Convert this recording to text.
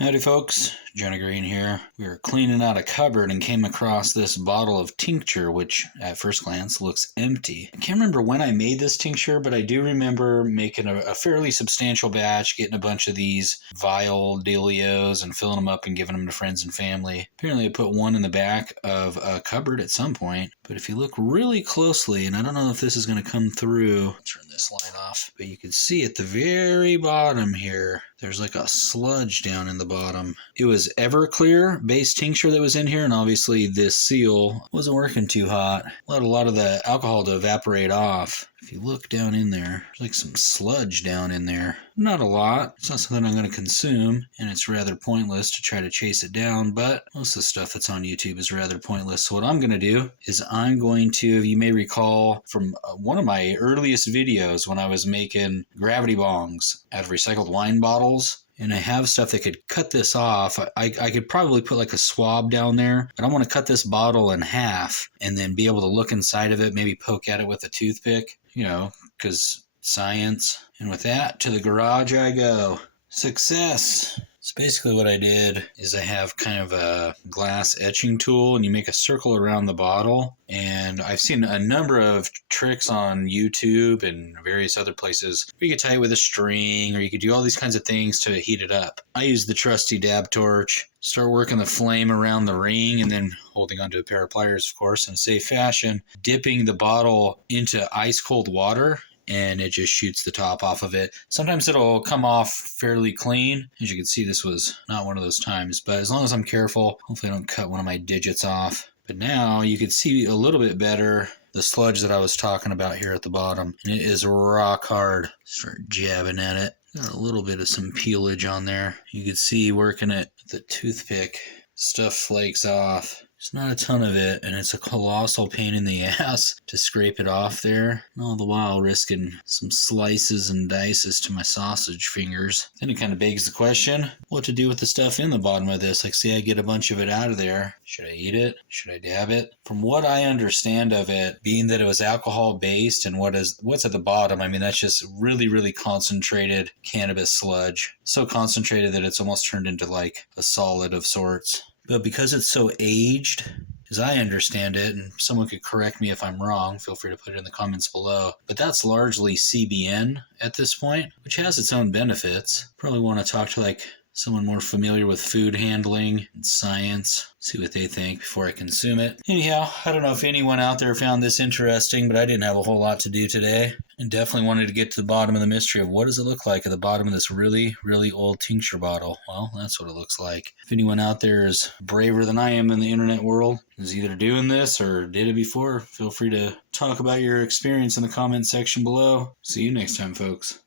Howdy folks, Johnny Green here. We were cleaning out a cupboard and came across this bottle of tincture, which at first glance looks empty. I can't remember when I made this tincture, but I do remember making a fairly substantial batch, getting a bunch of these vial dealios and filling them up and giving them to friends and family. Apparently I put one in the back of a cupboard at some point, but if you look really closely, and I don't know if this is going to come through, turn this light off, but you can see at the very bottom here, there's like a sludge down in the bottom. It was Everclear based tincture that was in here, and obviously this seal wasn't working too hot. Allowed a lot of the alcohol to evaporate off. If you look down in there, there's like some sludge down in there. Not a lot. It's not something I'm going to consume, and it's rather pointless to try to chase it down, but most of the stuff that's on YouTube is rather pointless. So what I'm going to do is I'm going to, you may recall from one of my earliest videos when I was making gravity bongs out of recycled wine bottles, and I have stuff that could cut this off. I could probably put like a swab down there, but I want to cut this bottle in half and then be able to look inside of it, maybe poke at it with a toothpick, because science. And with that, to the garage I go. Success! So basically what I did is I have kind of a glass etching tool, and you make a circle around the bottle. And I've seen a number of tricks on YouTube and various other places where you could tie it with a string, or you could do all these kinds of things to heat it up. I use the trusty dab torch, start working the flame around the ring, and then holding onto a pair of pliers, of course, in a safe fashion, dipping the bottle into ice cold water, and it just shoots the top off of it. Sometimes it'll come off fairly clean. As you can see, this was not one of those times, but as long as I'm careful, hopefully I don't cut one of my digits off. But now you can see a little bit better the sludge that I was talking about here at the bottom, and it is rock hard. Start jabbing at it. Got a little bit of some peelage on there. You can see working it with the toothpick, stuff flakes off. There's not a ton of it, and it's a colossal pain in the ass to scrape it off there, all the while risking some slices and dices to my sausage fingers. Then it kind of begs the question, what to do with the stuff in the bottom of this? Like, say I get a bunch of it out of there. Should I eat it? Should I dab it? From what I understand of it, being that it was alcohol-based and what's at the bottom, I mean, that's just really, really concentrated cannabis sludge. So concentrated that it's almost turned into like a solid of sorts. But because it's so aged, as I understand it, and someone could correct me if I'm wrong, feel free to put it in the comments below, but that's largely CBN at this point, which has its own benefits. Probably want to talk to like someone more familiar with food handling and science, see what they think before I consume it. Anyhow, I don't know if anyone out there found this interesting, but I didn't have a whole lot to do today, and definitely wanted to get to the bottom of the mystery of what does it look like at the bottom of this really, really old tincture bottle. Well, that's what it looks like. If anyone out there is braver than I am in the internet world, is either doing this or did it before, feel free to talk about your experience in the comments section below. See you next time, folks.